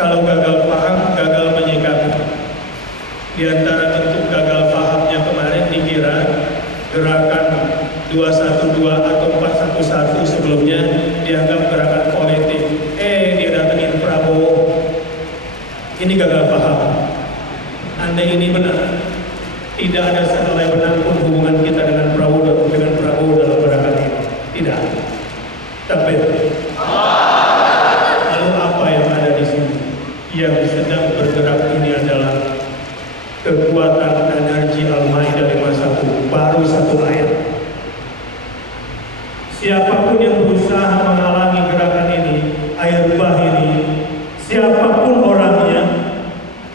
Kalau gagal paham, gagal menyikapi. Di antara bentuk gagal pahamnya kemarin dikira gerakan 212 atau 411 sebelumnya dianggap gerakan politik. Dia datengin Prabowo. Ini gagal paham. Andai ini benar, tidak ada sehelai benang pun hubungan kita dengan Prabowo dalam gerakan ini. Tidak. Tapi lalu apa yang ada di sini? Yang sedang bergerak ini adalah kekuatan energi Al-Maidah 51, baru satu ayat. Siapapun yang berusaha menghalangi gerakan ini, ayat bah ini, siapapun orangnya,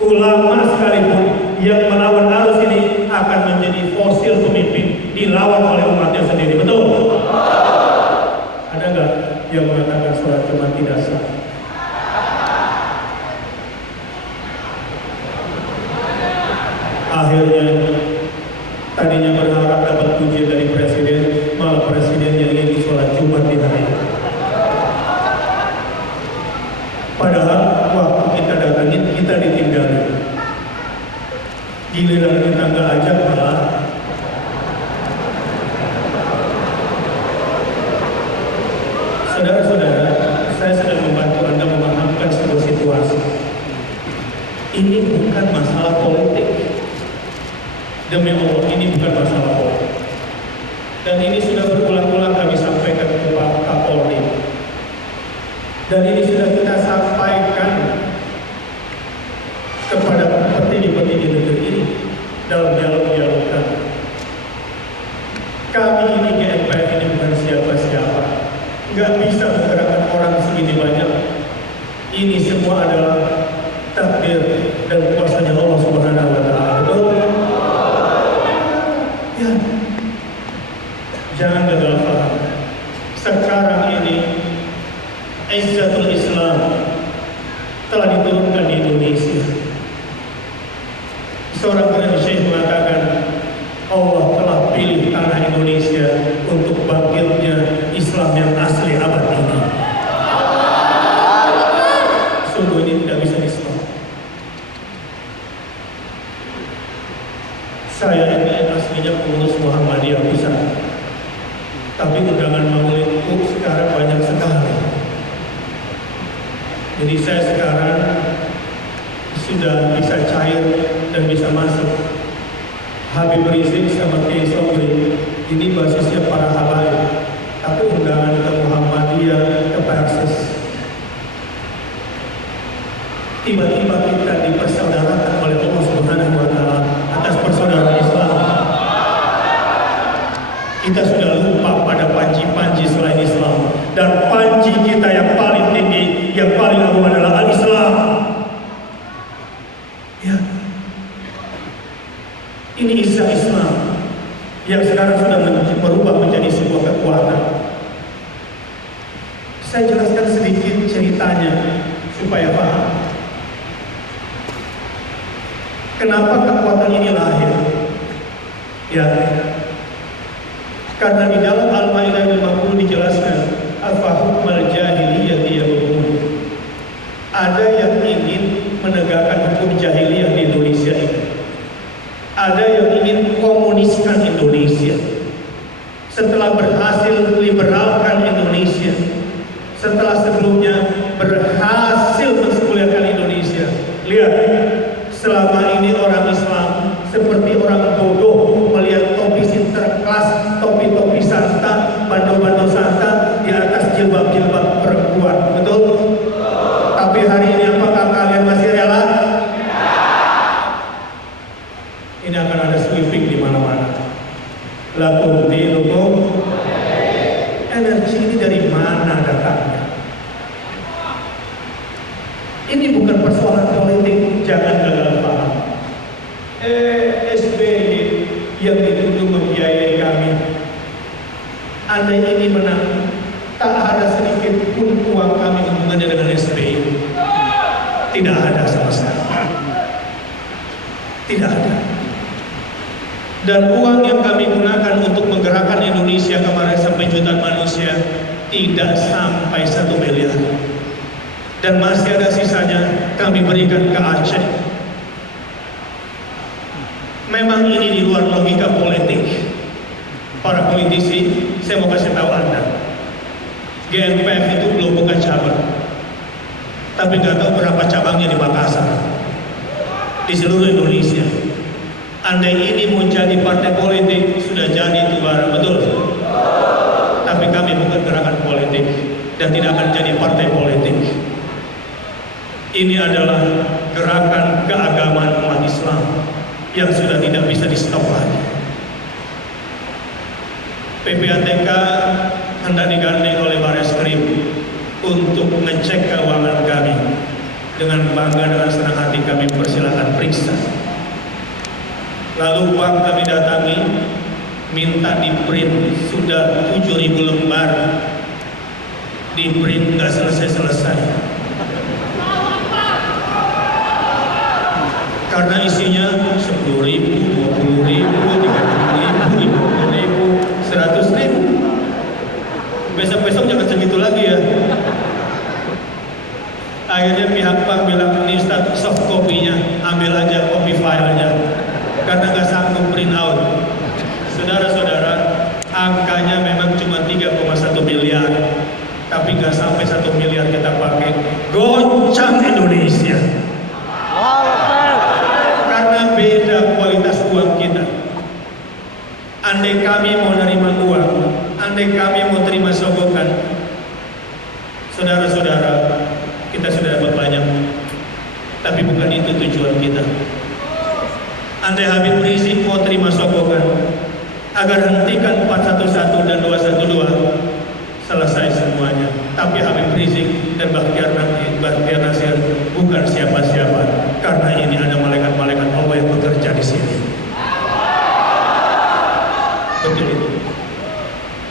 ulama sekalipun yang melawan arus ini akan menjadi fosil pemimpin, dilawan oleh umatnya sendiri. Betul? Ada nggak yang mengatakan sholat Jumat tidak sah? Akhirnya tadinya berharap dapat pujian dari presiden, malah presiden yang ingin sholat Jumat di hari. Padahal waktu kita datangin, kita ditinggalin. Giliran kita nggak ajak malah. Saudara-saudara, saya sedang membantu Anda memahamkan sebuah situasi. Ini bukan masalah politik. Demi Allah, ini bukan masalah politik. Dan ini sudah berulang-ulang kami sampaikan ke Pak Kapolri. Dan ini sudah kita sampaikan kepada petinggi-petinggi negeri ini dalam dialog-dialog kami. Kami ini GMPF ini bukan siapa-siapa. Nggak bisa menggerakkan orang segini banyak. Ini semua adalah takdir dan kuasanya Allah Subhanahu wa Ta'ala. Betul? Ya. Jangan gagal paham. Sekarang ini Izzatul Islam telah diturunkan di Indonesia. Seorang penyanyi Syekh mengatakan Allah telah pilih tanah Indonesia untuk bangkitnya Islam yang asli abad ini. Sungguh ini tidak bisa Islam. Saya ini aslinya pengurus Muhammadiyah pusat, tapi undangan maulidku sekarang banyak sekali. Jadi saya sekarang sudah bisa cair dan bisa masuk. Habib Rizik sama Kiai Sobri ini basisnya para habaib, tapi undangan ke Muhammadiyah, ke Persis. Tiba-tiba kita dipersaudarakan oleh Allah Subhanahu wa Ta'ala atas persaudaraan Islam. Kita sudah lupa pada panji-panji selain Islam, dan panji kita yang paling tinggi, yang paling agung adalah Al-Islam. Ya. Ini Izzah Islam yang sekarang sudah berubah menjadi sebuah kekuatan. Saya jelaskan sedikit ceritanya supaya paham. Kenapa kekuatan ini lahir? Ya, karena di dalam Al-Maidah 50 dijelaskan afahukmal jahiliyah yabghun. Ada yang ingin menegakkan hukum jahiliyah di Indonesia ini. Ada yang ingin komuniskan Indonesia. Setelah berhasil liberalkan Indonesia, setelah sebelumnya berhasil mensekuliahkan Indonesia. Lihat, selama ini orang Islam seperti orang bodoh melihat topi sinterklas, topi-topi santa, bando-bando santa di atas jilbab-jilbab perempuan. Betul? Tapi hari ini apakah kalian masih rela? Ini akan ada sweeping di mana-mana. Lakum dinukum. Energi ini dari mana datangnya? Ini bukan persoalan politik, jangan gagal paham. SBY yang dituduh membiayai kami, andai ini menang, tak ada sedikit pun uang kami hubungannya dengan SBY. Tidak ada sama sekali. Tidak ada. Dan uang yang kami gunakan untuk menggerakkan Indonesia kemarin sampai jutaan manusia tidak sampai 1 miliar. Dan masih ada sisanya kami berikan ke Aceh. Memang ini di luar logika politik. Para politisi, saya mau kasih tahu Anda, GNPF itu belum buka cabang, tapi nggak tahu berapa cabangnya di Makassar, di seluruh Indonesia. Andai ini mau jadi partai politik, sudah jadi itu barang, betul. Tapi kami bukan gerakan politik dan tidak akan jadi partai politik. Ini adalah gerakan keagamaan umat Islam yang sudah tidak bisa di-stop lagi. PPATK hendak digandeng oleh Bareskrim untuk mengecek keuangan kami. Dengan bangga, dengan senang hati kami persilakan periksa. Lalu uang kami datangi, minta di print, sudah 7.000 lembar di print, nggak selesai-selesai. Karena isinya 10.000, 20.000, 30.000, 50.000, 100.000. Besok-besok jangan segitu lagi ya. Akhirnya pihak bank bilang, ini Ustaz, soft copy-nya, ambil aja copy filenya, karena nggak sanggup print out. Saudara-saudara, angkanya memang cuma 3,1 miliar, tapi nggak sampai 1 miliar kita pakai. Goncang Indonesia. Karena beda kualitas uang kita. Andai kami mau nerima uang, andai kami mau terima sogokan, saudara-saudara, kita sudah dapat banyak, tapi bukan itu tujuan kita. Andai Habib Rizik mau terima sogokan agar hentikan 411 dan 212, selesai semuanya. Tapi Habib Rizik dan Bakhtiar Nasir bukan siapa-siapa, karena ini ada malaikat-malaikat Allah yang bekerja di sini. Betul itu.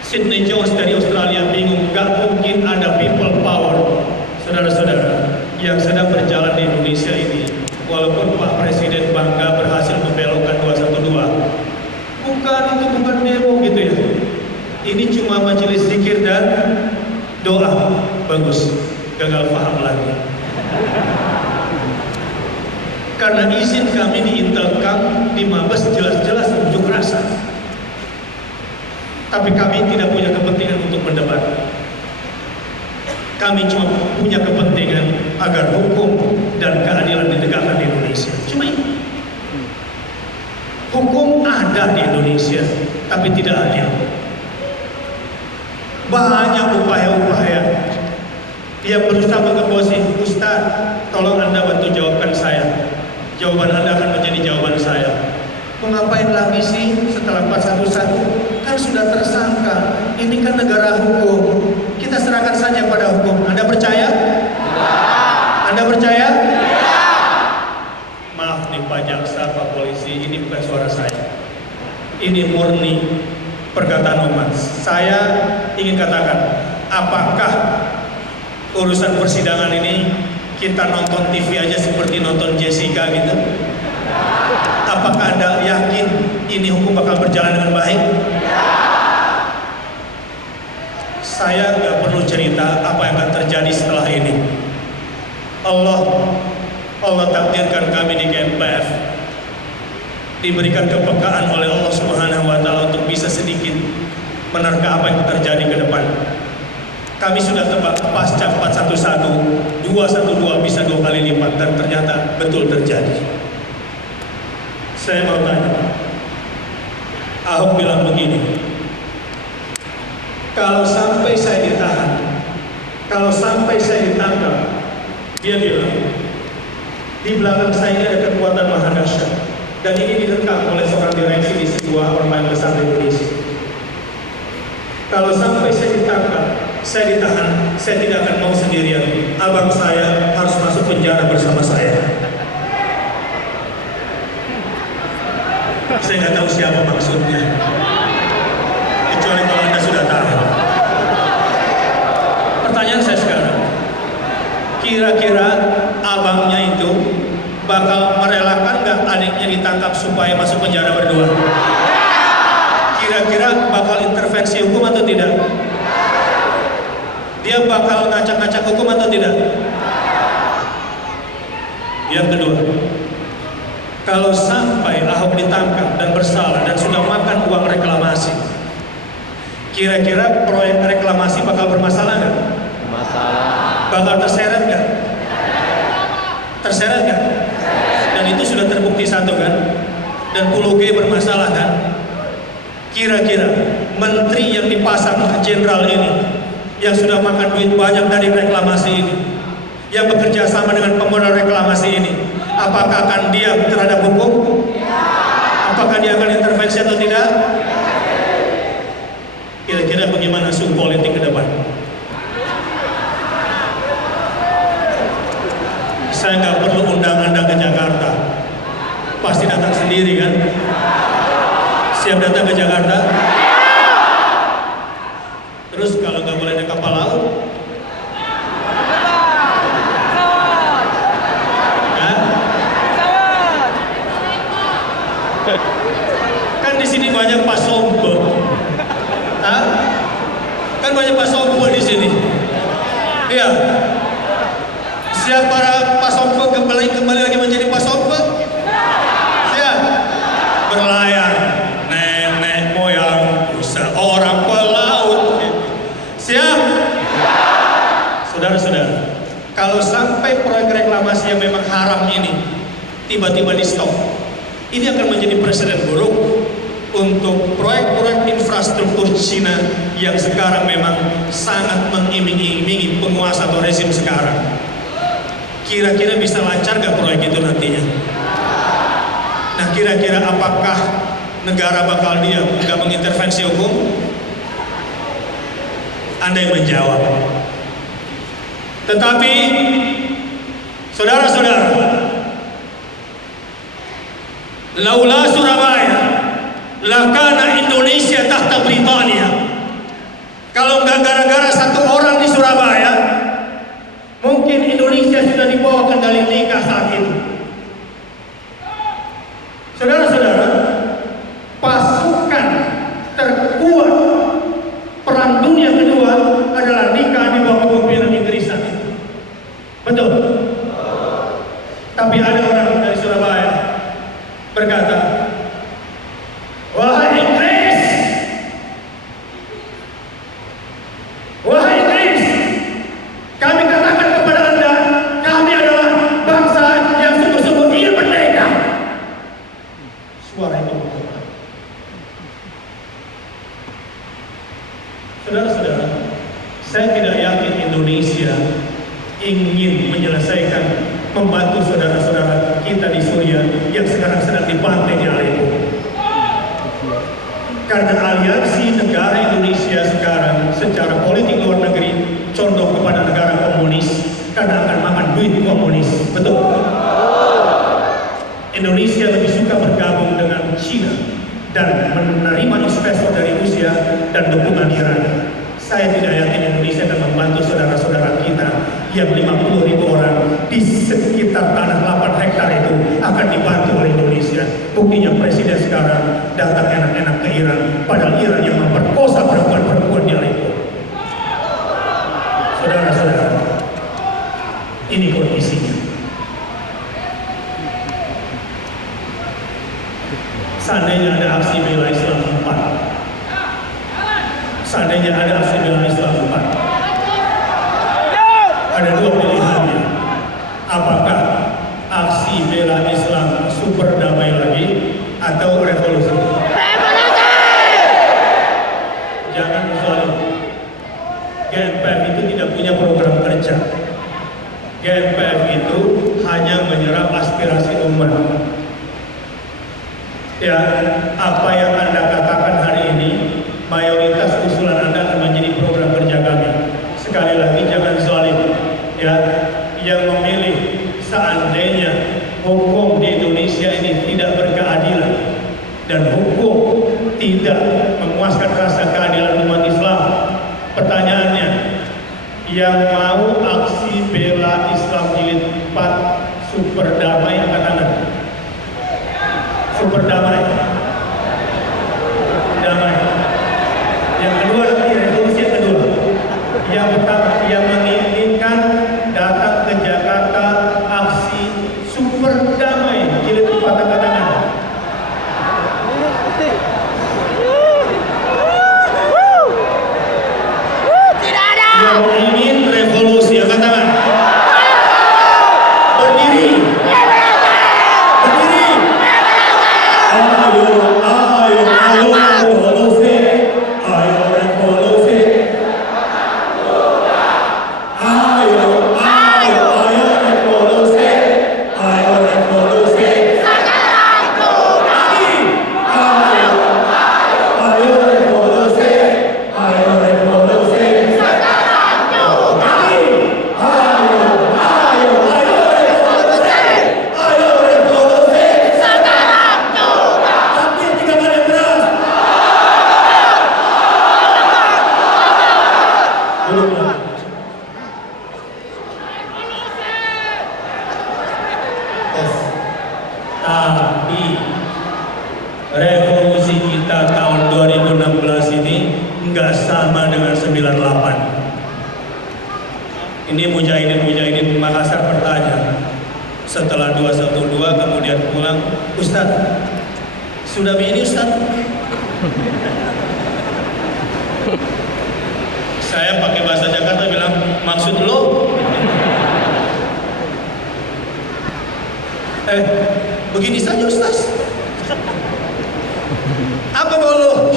Sydney Jones dari Australia bingung, gak mungkin ada people power, saudara-saudara, yang sedang berjalan di Indonesia ini. Walaupun Pak Presiden bangga berhasil membelokkan 212, itu bukan demo gitu ya. Ini cuma majelis zikir dan doa. Bagus, gagal paham lagi. Karena izin kami di Intelkam, di Mabes jelas-jelas unjuk rasa. Tapi kami tidak punya kepentingan untuk mendebat. Kami cuma punya kepentingan agar hukum dan keadilan ditegakkan di Indonesia. Cuma itu. Hukum ada di Indonesia, tapi tidak adil. Banyak upaya-upaya yang berusaha mengebosi. Ustaz, tolong Anda bantu jawabkan saya. Jawaban Anda akan menjadi jawaban saya. Mau ngapain lagi sih setelah 411? Kan sudah tersangka. Ini kan negara hukum. Kita serahkan saja pada hukum. Anda percaya? Ya. Anda percaya? Ya. Maaf nih Pak Jaksa, Pak Polisi, ini bukan suara saya. Ini murni perkataan umat. Saya ingin katakan, apakah urusan persidangan ini kita nonton TV aja seperti nonton Jessica gitu? Apakah Anda yakin ini hukum bakal berjalan dengan baik? Saya nggak perlu cerita apa yang akan terjadi setelah ini. Allah takdirkan kami di GNPF diberikan kepekaan oleh Allah Subhanahu wa Ta'ala untuk bisa sedikit menerka apa yang terjadi ke depan. Kami sudah tebak pasca 411, 212 bisa 2 kali lipat, dan ternyata betul terjadi. Saya mau tanya, Ahok bilang begini, kalau sampai saya ditahan, kalau sampai saya ditangkap, dia bilang, di belakang saya ini ada kekuatan maha dahsyat, dan ini direkam oleh seorang direksi di sebuah ormas besar di Indonesia. Kalau sampai saya ditangkap, saya ditahan, saya tidak akan mau sendirian. Abang saya harus masuk penjara bersama saya. Saya nggak tahu siapa maksudnya, kecuali kalau Anda sudah tahu. Pertanyaan saya sekarang, kira-kira abangnya itu bakal merelakan nggak adiknya ditangkap supaya masuk penjara berdua? Kira-kira bakal intervensi hukum atau tidak? Dia bakal ngacak-ngacak hukum atau tidak? Yang kedua, kalau sampai Ahok ditangkap dan bersalah dan sudah makan uang reklamasi, kira-kira proyek reklamasi bakal bermasalah nggak? Masalah. Bakal terseret nggak? Terseret nggak? Dan itu sudah terbukti satu kan? Dan Pulau G bermasalah kan? Kira-kira menteri yang dipasang jenderal ini, yang sudah makan duit banyak dari reklamasi ini, yang bekerja sama dengan pemodal reklamasi ini, apakah akan diam terhadap hukum? Apakah dia akan intervensi atau tidak? Kira-kira bagaimana suhu politik ke depan? Saya nggak perlu undang Anda ke Jakarta, pasti datang sendiri kan? Siap datang ke Jakarta? Terus kalau nggak boleh naik kapal laut? Kan di sini banyak Pak Sompo, kan banyak Pak Sompo di sini. Iya, siap para Pak Sompo kembali lagi menjadi Pak Sompo? Siap berlayar, nenek moyangku seorang pelaut. Siap, saudara-saudara. Kalau sampai proyek reklamasi yang memang haram ini tiba-tiba di stop, ini akan menjadi presiden buruk untuk proyek-proyek infrastruktur Cina yang sekarang memang sangat mengiming-imingi penguasa atau rezim sekarang. Kira-kira bisa lancar gak proyek itu nantinya? Nah, kira-kira apakah negara bakal diam, gak mengintervensi hukum? Anda yang menjawab. Tetapi, saudara-saudara, laula Surabaya, lakana Indonesia tahta Britania. Kalau nggak gara-gara satu orang di Surabaya, mungkin Indonesia sudah dibawa kendali nikah saat itu. Saudara-saudara, pasukan terkuat Perang Dunia Kedua adalah nikah di bawah kepemimpinan Inggris saat itu. Betul. Tapi ada orang dari Surabaya berkata, wahai Inggris, kami katakan kepada Anda, kami adalah bangsa yang sungguh-sungguh ingin merdeka. Suara itu. Saudara-saudara, saya tidak yakin Indonesia ingin menyelesaikan, membantu saudara-saudara kita di Suriah yang sekarang sedang dibantai di Aleppo. Karena aliansi negara Indonesia sekarang secara politik luar negeri condong kepada negara komunis karena akan makan duit komunis. Betul? Indonesia lebih suka bergabung dengan China dan menerima investor dari Rusia dan dukungan Iran. Saya tidak yakin Indonesia akan membantu saudara-saudara kita yang 50.000 orang di sekitar tanah 8 hektar itu akan dibantu oleh Indonesia. Buktinya presiden sekarang datang enak-enak ke Iran, padahal Iran yang memperkosa perempuan-perempuan di Aleppo. Saudara-saudara, ini kondisinya. Seandainya ada aksi bela Islam 4, seandainya ada aksi bela Islam 4, ada dua pilihannya. Apakah aksi bela Islam super damai lagi atau revolusi? Jangan zalim. GNPF itu tidak punya program kerja. GNPF itu hanya menyerap aspirasi umat. Ya, apa yang Anda katakan hari ini, mayoritas usulan Anda akan menjadi program kerja kami. Sekali lagi, jangan zalim. Ya, yang memilih seandainya hukum di Indonesia ini tidak berkeadilan dan hukum tidak memuaskan rasa keadilan umat Islam. Pertanyaannya, yang mau aksi bela Islam jilid 4 super damai angkat tangan. Super damai. Damai. Yang kedua lagi revolusi yang kedua. Yang pertama yang menginginkan datang ke Jakarta aksi super Tapi revolusi kita tahun 2016 ini nggak sama dengan 98. Ini mujahidin Makassar bertanya setelah 212 kemudian pulang, Ustaz, sudah begini Ustaz? Saya pakai bahasa Jakarta bilang, maksud lo? Begini saja Ustaz. Apa mau lo?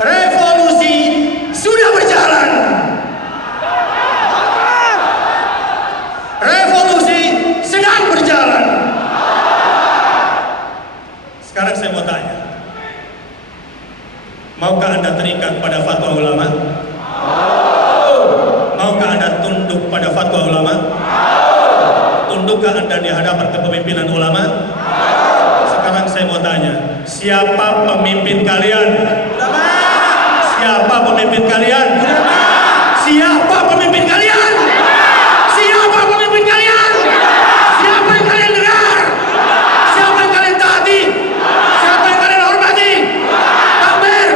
Revolusi sudah berjalan. Revolusi sedang berjalan. Sekarang saya mau tanya, maukah Anda terikat pada fatwa ulama? Maukah Anda tunduk pada fatwa ulama? Tundukkah Anda di hadapan kepemimpinan ulama? Sekarang saya mau tanya, siapa pemimpin kalian? Ulama. Siapa pemimpin kalian? Ulama. Siapa pemimpin kalian? Siapa pemimpin kalian? Siapa yang kalian dengar? Siapa yang kalian taati? Siapa yang kalian hormati? Takbir.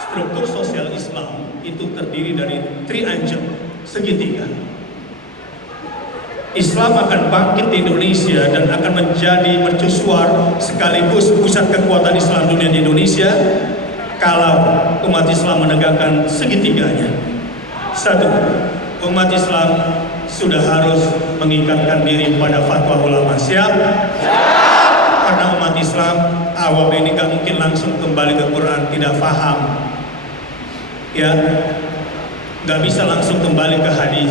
Struktur sosial Islam itu terdiri dari triangle, segitiga. Islam akan bangkit di Indonesia dan akan menjadi mercusuar sekaligus pusat kekuatan Islam dunia di Indonesia kalau umat Islam menegakkan segitiganya. Satu, umat Islam sudah harus mengikatkan diri pada fatwa ulama. Siap? Karena umat Islam awam ini gak mungkin langsung kembali ke Quran, tidak paham. Ya, gak bisa langsung kembali ke hadis.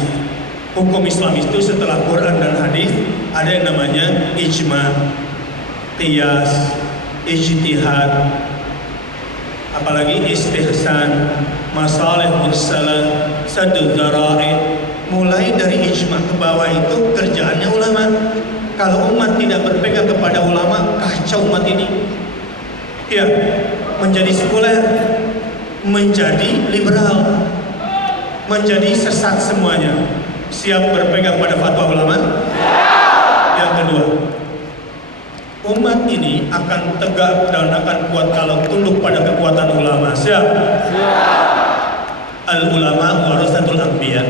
Hukum Islam itu setelah Quran dan hadis ada yang namanya ijma, qiyas, ijtihad, apalagi istihsan, masalih mursalah, saddu dzara'i. Mulai dari ijma ke bawah itu kerjaannya ulama. Kalau umat tidak berpegang kepada ulama, kacau umat ini. Ya, menjadi sekuler, menjadi liberal, menjadi sesat semuanya. Siap berpegang pada fatwa ulama? Yang kedua, umat ini akan tegak dan akan kuat kalau tunduk pada kekuatan ulama. Siap? Al-ulama warasatul anbiya.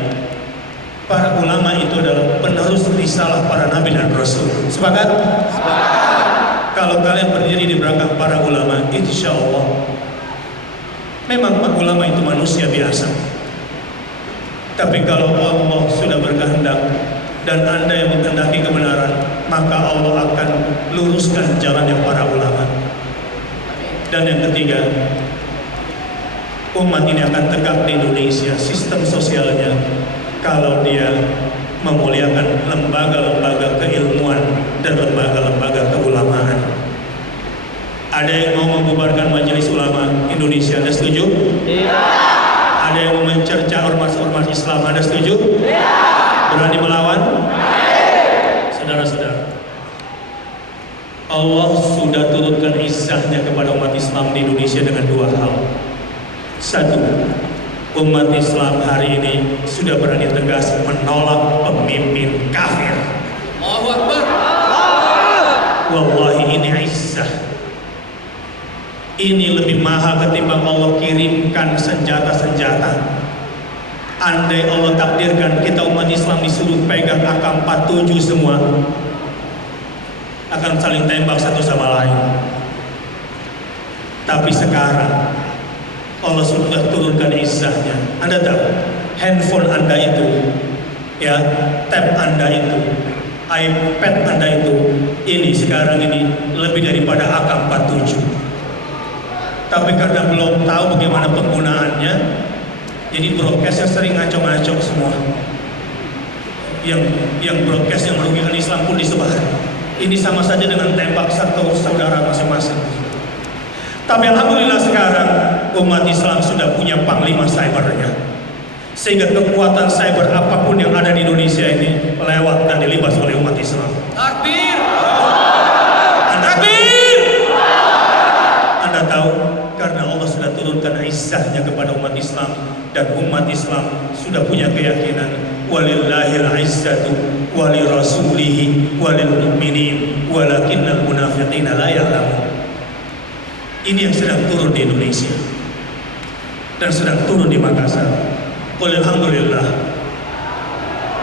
Para ulama itu adalah penerus risalah para nabi dan rasul. Sepakat? Kalau kalian berdiri di belakang para ulama, insya Allah memang para ulama itu manusia biasa. Tapi kalau Allah sudah berkehendak dan Anda yang menghendaki kebenaran, maka Allah akan luruskan jalan yang para ulama. Dan yang ketiga, umat ini akan tegak di Indonesia sistem sosialnya kalau dia memuliakan lembaga-lembaga keilmuan dan lembaga-lembaga keulamaan. Ada yang mau membubarkan Majelis Ulama Indonesia, Anda setuju? Iya. Ada yang mau mencerca ormas-ormas Islam, Anda setuju? Ya. Berani melawan? Saudara-saudara, Allah sudah turunkan izzahnya kepada umat Islam di Indonesia dengan dua hal. Satu, umat Islam hari ini sudah berani tegas menolak pemimpin kafir. Allahu Akbar. Wallahi ini izzah. Ini lebih mahal ketimbang Allah kirimkan senjata-senjata. Andai Allah takdirkan kita umat Islam disuruh pegang AK-47 semua, akan saling tembak satu sama lain. Tapi sekarang Allah sudah turunkan izzahnya. Anda tahu, handphone Anda itu, ya, tab Anda itu, iPad Anda itu, ini sekarang ini lebih daripada AK-47. Tapi karena belum tahu bagaimana penggunaannya, jadi broadcastnya sering ngaco-ngaco semua. Yang broadcast yang merugikan Islam pun disebar. Ini sama saja dengan tembak satu saudara masing-masing. Tapi alhamdulillah sekarang umat Islam sudah punya panglima cybernya, sehingga kekuatan cyber apapun yang ada di Indonesia ini lewat dan dilibas oleh umat Islam. Takbir! Takbir! Anda tahu, karena Allah sudah turunkan izzahnya kepada umat Islam dan umat Islam sudah punya keyakinan walillahil Walillahil izzatu walirasulihi walil mu'minin walakinnal munafiqina la ya'lamun. Ini yang sedang turun di Indonesia dan sedang turun di Makassar. Qul alhamdulillah.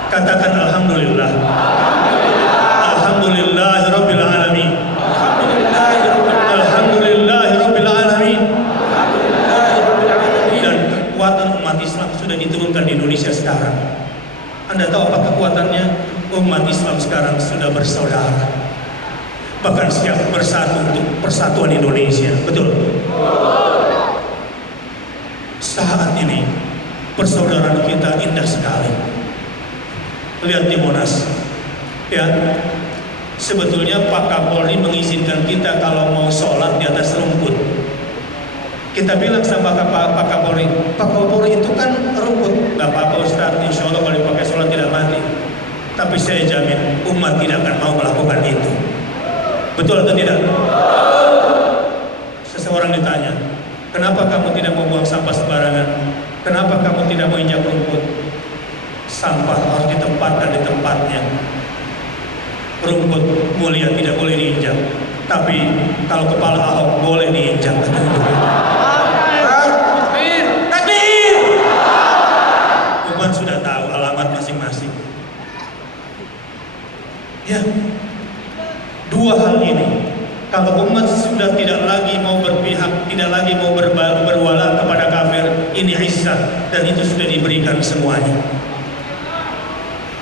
Katakan alhamdulillah. Alhamdulillahirabbil alamin. Alhamdulillahirabbil alamin. Dan kekuatan umat Islam sudah diturunkan di Indonesia sekarang. Anda tahu apa kekuatannya? Umat Islam sekarang sudah bersaudara, bahkan siap bersatu untuk persatuan Indonesia. Betul? Saat ini persaudaraan kita indah sekali. Lihat di Monas, ya. Sebetulnya Pak Kapolri mengizinkan kita kalau mau sholat di atas rumput. Kita bilang sama Pak Kapolri, Pak Kapolri itu kan rumput. Gak apa-apa Ustaz, insya Allah kalau dipakai sholat tidak mati. Tapi saya jamin umat tidak akan mau melakukan itu. Betul atau tidak? Seseorang ditanya, kenapa kamu tidak mau buang sampah sembarangan? Kenapa kamu tidak mau injak rumput? Sampah harus ditempatkan di tempatnya. Rumput mulia tidak boleh diinjak. Tapi kalau kepala Ahok boleh diinjak. Takbir! Umat sudah tahu alamat masing-masing. Ya, dua hal ini. Kalau umat sudah tidak lagi mau berpihak, tidak lagi mau berwala kepada kafir, ini izzah dan itu sudah diberikan semuanya.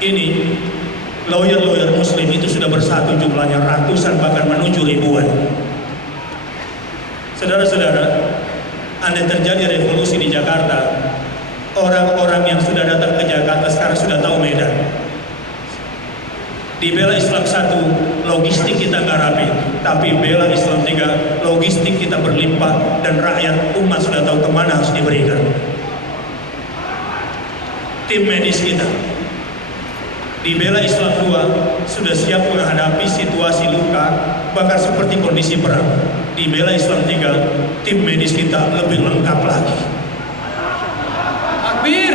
Ini lawyer muslim itu sudah bersatu jumlahnya ratusan bahkan menuju ribuan. Saudara-saudara, andai terjadi revolusi di Jakarta, orang-orang yang sudah datang ke Jakarta sekarang sudah tahu medan. Di Bela Islam 1, logistik kita nggak rapi, tapi Bela Islam 3, logistik kita berlimpah dan rakyat umat sudah tahu kemana harus diberikan. Tim medis kita di Bela Islam 2 sudah siap menghadapi situasi luka, bahkan seperti kondisi perang. Di Bela Islam 3, tim medis kita lebih lengkap lagi. Takbir!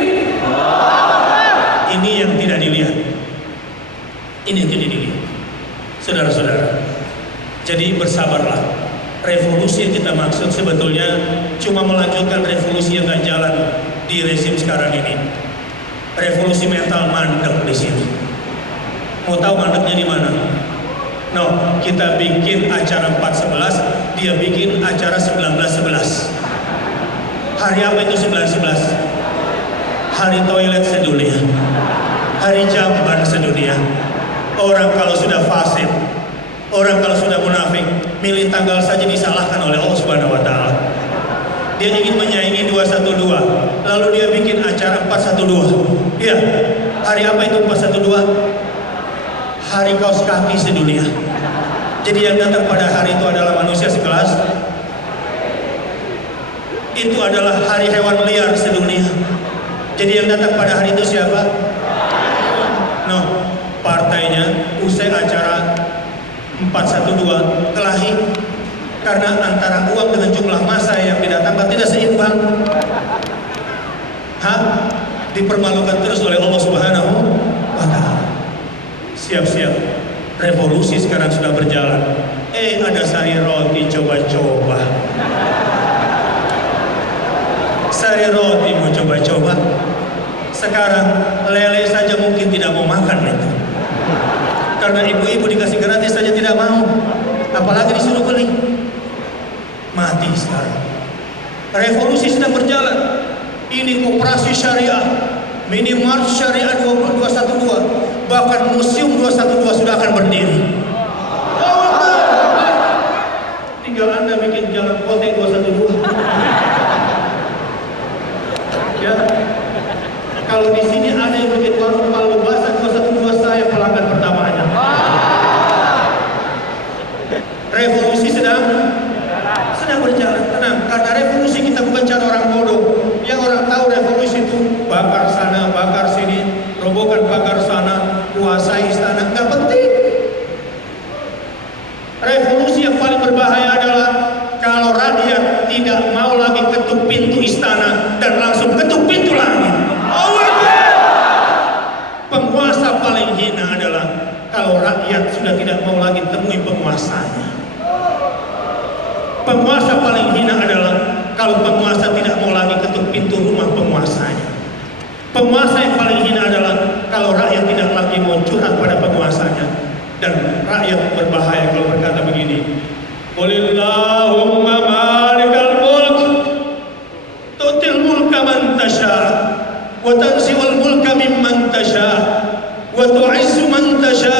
Ini yang tidak dilihat. Ini yang tidak dilihat. Saudara-saudara, jadi bersabarlah. Revolusi yang kita maksud sebetulnya cuma melanjutkan revolusi yang gak jalan di rezim sekarang ini. Revolusi mental mandek di sini. Mau tahu mandeknya di mana? No, kita bikin acara 4.11, dia bikin acara 19.11. Hari apa itu 19.11? Hari toilet sedunia, hari jamban sedunia. Orang kalau sudah fasik, orang kalau sudah munafik, milih tanggal saja disalahkan oleh Allah Subhanahu wa Ta'ala. Dia ingin menyaingi 212, lalu dia bikin acara 412. Iya, hari apa itu 412? Hari kaos kaki sedunia. Jadi yang datang pada hari itu adalah manusia sekelas. Itu adalah hari hewan liar sedunia. Jadi yang datang pada hari itu siapa? No, partainya usai acara 412 kelahi karena antara uang dengan jumlah massa yang didatangkan tidak seimbang. Dipermalukan terus oleh Allah Subhanahu wa Ta'ala. Siap-siap, revolusi sekarang sudah berjalan. Ada sari roti coba-coba. Sari roti mau coba-coba. Sekarang lele saja mungkin tidak mau makan itu. Karena ibu-ibu dikasih gratis saja tidak mau. Apalagi disuruh beli. Mati sekarang. Revolusi sedang berjalan. Ini koperasi syariah, minimart syariah 212, bahkan museum 212 sudah akan berdiri. Tinggal Anda bikin jalan kota 212. Ya, kalau di sini ada yang bikin warung Palu Basah 212, saya pelanggan pertamanya. Revolusi sedang berjalan. Tenang, karena revolusi kita bukan cara orang bodoh. Yang orang tahu revolusi itu bakar sana, bakar sini, robohkan Penguasa paling hina adalah kalau rakyat sudah tidak mau lagi temui penguasanya. Penguasa paling hina adalah kalau penguasa tidak mau lagi ketuk pintu rumah penguasanya. Penguasa yang paling hina adalah kalau rakyat tidak lagi mau curhat pada penguasanya. Dan rakyat berbahaya kalau berkata begini, Qulillahumma malikal mulk tu'til mulka man tasha wa tanzi'ul mulka mimman tasha wa tu'izzu man tasha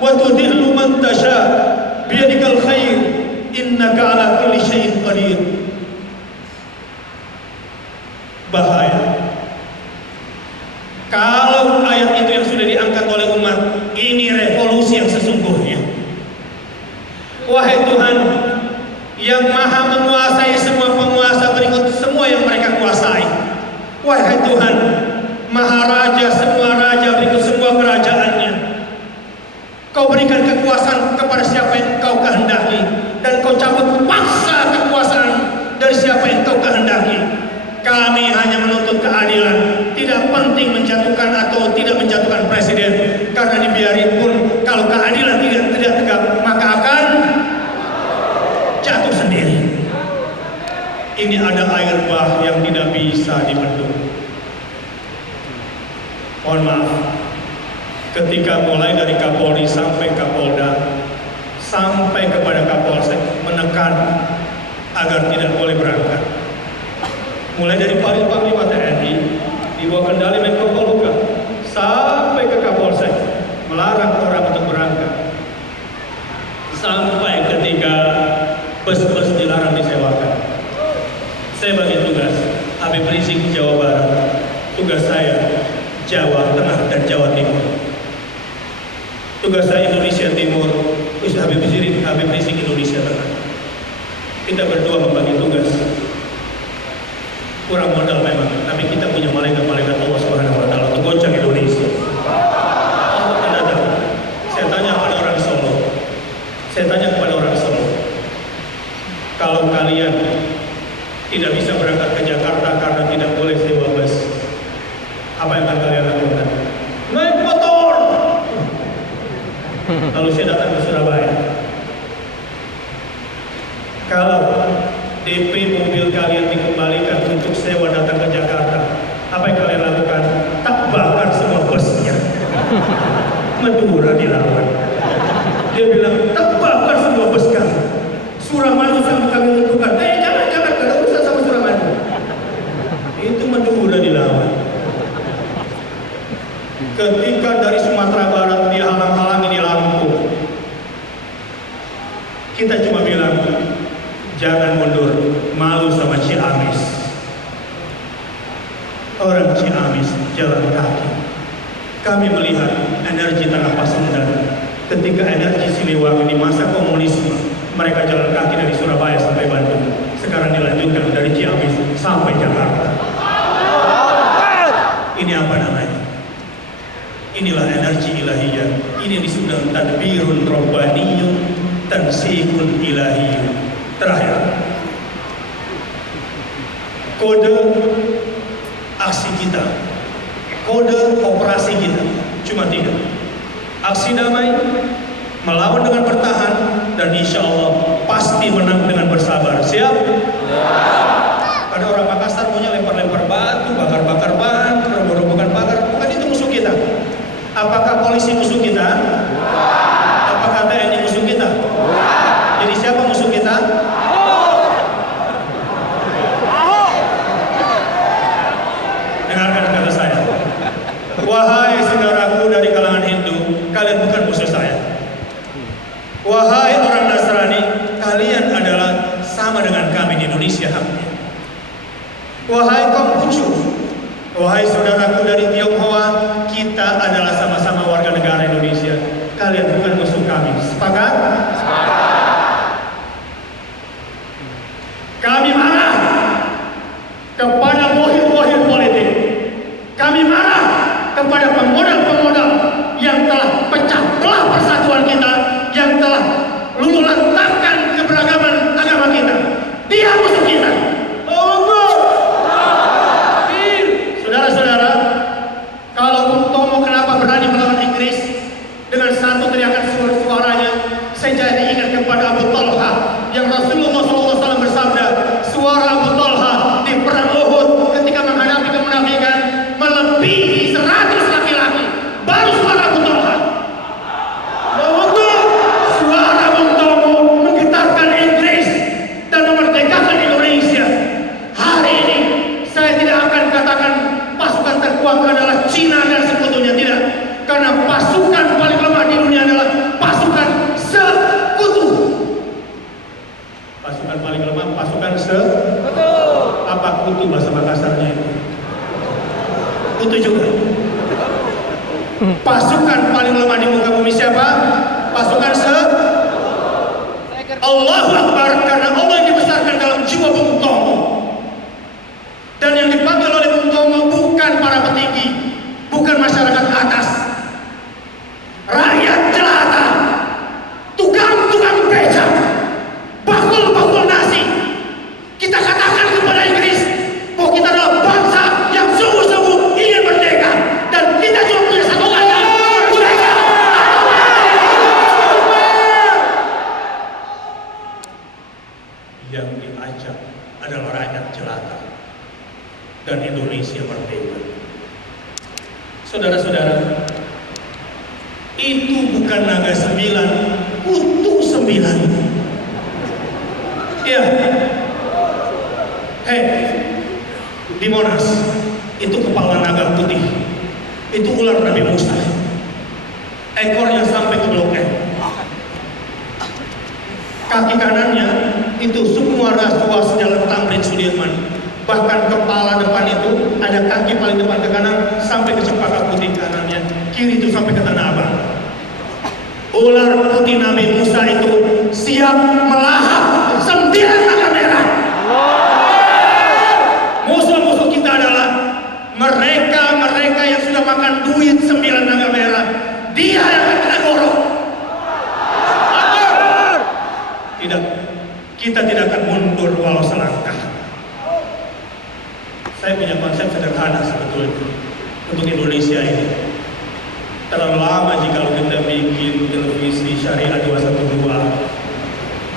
wa tudhillu man tasha biyadikal khair innaka ala kulli syai'in qadir. Bahaya kalau ayat itu yang sudah diangkat oleh umat ini revolusi yang sesungguhnya. Wahai Tuhan yang maha menguasai semua penguasa berikut semua yang mereka kuasai. Wahai Tuhan maha raja semua raja berikut semua kerajaannya. Kau berikan kekuasaan kepada siapa yang kau kehendaki, dan kau cabut paksa kekuasaan dari siapa yang kau kehendaki. Kami hanya menuntut keadilan, tidak penting menjatuhkan atau tidak menjatuhkan presiden, karena dibiarin pun kalau keadilan tidak tegak maka akan jatuh sendiri. Ini ada air bah yang tidak bisa dibendung. Mohon maaf, ketika mulai dari Kapolri sampai Kapolda sampai kepada Kapolsek menekan agar tidak boleh berangkat. Mulai dari Panglima TNI di bawah kendali Menko Polhukam sampai ke Kapolsek melarang orang untuk berangkat, sampai ketika bus-bus dilarang disewakan. Saya bagi tugas Habib Rizik Jawa Barat, tugas saya Jawa Tengah dan Jawa Timur. Tugas saya Indonesia Timur, Habib Rizik Indonesia Tengah. Kita berdua membagi tugas. Kurang modal memang, tapi kita punya malaikat-malaikat Allah Subhanahu wa taala untuk goncang Indonesia. Saya tanya kepada orang Solo. Kalau kalian tidak bisa berangkat ke Jakarta karena tidak boleh sewa bus, apa yang akan kalian lakukan? Naik motor. Lalu saya datang ke Surabaya. Kalau DP mobil kalian dikembalikan untuk sewa datang ke Jakarta, apa yang kalian lakukan? Tak bakar semua busnya. Madura dilawan. Dia bilang, tak bakar semua bus kami. Suramadu sampai kami tentukan, jangan, gak ada urusan sama Suramadu. Itu Madura dilawan. Ketika dari Sumatera Barat dihalang-halangi di Lampung, kita cuma bilang, jangan mundur, malu sama Ciamis. Orang Ciamis jalan kaki. Kami melihat energi Tanah Pasundan ketika energi Siliwangi di masa komunisme, mereka jalan kaki dari Surabaya sampai Bandung. Sekarang dilanjutkan dari Ciamis sampai Jakarta. Ini apa namanya? Inilah energi ilahiyah. Ini disebut tadbirun robbaniyun, tansikun ilahiyun. Terakhir, kode aksi kita, kode operasi kita cuma 3. Aksi damai, melawan dengan bertahan, dan insya Allah pasti menang dengan bersabar. Siap? Ada orang Makassar punya lempar-lempar batu, bakar-bakar ban, roboh-robohkan pagar. Bukan itu musuh kita. Apakah polisi musuh kita? Apakah TNI musuh kita? Jadi siapa musuh kita? Dengarkan kata saya. Wahai saudaraku dari kalangan Hindu, kalian bukan musuh saya. Wahai orang Nasrani, kalian adalah sama dengan kami di Indonesia haknya. Wahai Konghucu, wahai saudaraku dari Tionghoa, kita adalah sama-sama warga negara Indonesia. Kalian bukan musuh kami. Sepakat? Kami marah kepada bohir-bohir politik. Kami marah kepada pemodal-pemodal yang telah pecah belah persatuan kita, yang telah luluh lantakkan keberagaman agama kita. Dia musuh kita. Saudara-saudara, kalau Bung Tomo kenapa berani melawan Pasukan paling lemah di muka bumi siapa? Pasukan Allahu Akbar, karena Allah yang dibesarkan dalam jiwa Bung Tomo. Dan yang dipanggil oleh Bung Tomo bukan para petinggi, bukan masyarakat atas, rakyat jelata, tukang-tukang becak, bakul-bakul nasi. Kita katakan kepada Inggris bahwa kita adalah bangsa yang sungguh-sungguh ingin merdeka, dan kita cuma punya satu kata, merdeka. Yang diajak adalah rakyat jelata dan Indonesia merdeka. Saudara-saudara, itu bukan naga 9, kutu 9. Iya. Di Monas itu kepala naga putih, itu ular Nabi Musa, ekornya sampai ke Blok M. Kaki kanannya itu semua ruas Jalan Tamrin Sudirman. Bahkan kepala depan itu ada kaki paling depan ke kanan sampai ke cempaka putih kanannya, kiri itu sampai ke Tanah Abang. Ular putih Nabi Musa itu siap melahap 9 naga merah. Musuh-musuh kita adalah mereka yang sudah makan duit 9 naga merah. Dia yang akan kena gorok. Tidak, kita tidak akan mundur walau selangkah. Saya punya konsep sederhana sebetulnya untuk Indonesia ini. Terlalu lama jika kita bikin televisi syariah 212,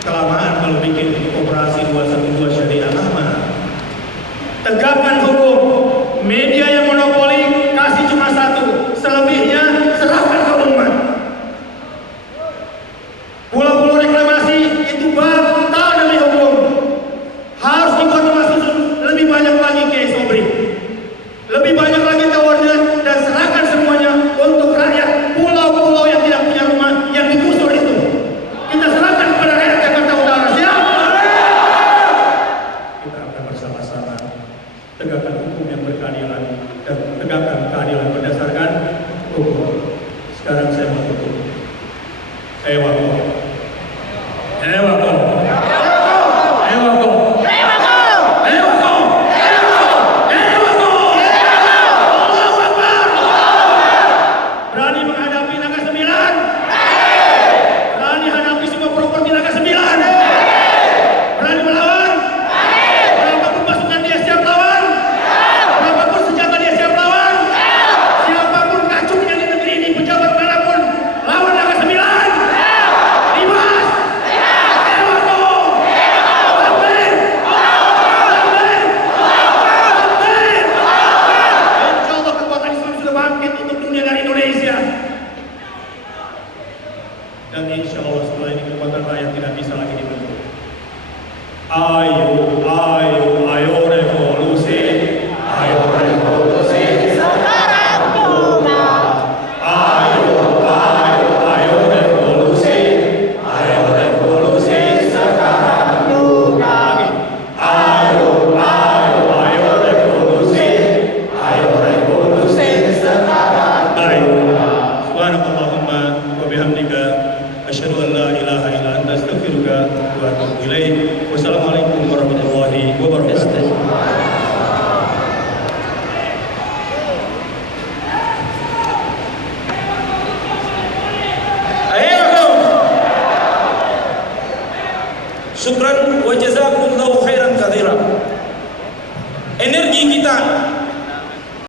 kelamaan kalau bikin operasi 212 syariah lama. Tegakkan hukum, media yang monopoli kasih cuma 1, selebihnya serahkan ke umat. Pulau-pulau reklamasi itu batal demi hukum, harus dibuat rumah susun lebih banyak lagi kayak Sobri, lebih banyak lagi towernya, dan serahkan semuanya untuk rakyat pulau-pulau yang tidak punya rumah yang digusur itu. Kita serahkan kepada rakyat Jakarta Utara. Siap? Kita akan bersama-sama tegakkan hukum yang berkeadilan dan tegakkan keadilan berdasarkan hukum. Sekarang saya mau tutup. Berani menghadapi naga 9? Berani hadapi semua properti naga 9? Berani melawan? Berapapun pasukan dia siap lawan? Berapapun senjata dia siap lawan? Siapapun kacungnya di negeri ini, pejabat manapun, lawan naga 9? Dimas! Insya Allah kekuatan Islam sudah bangkit untuk dunia dan Indonesia. Dan insya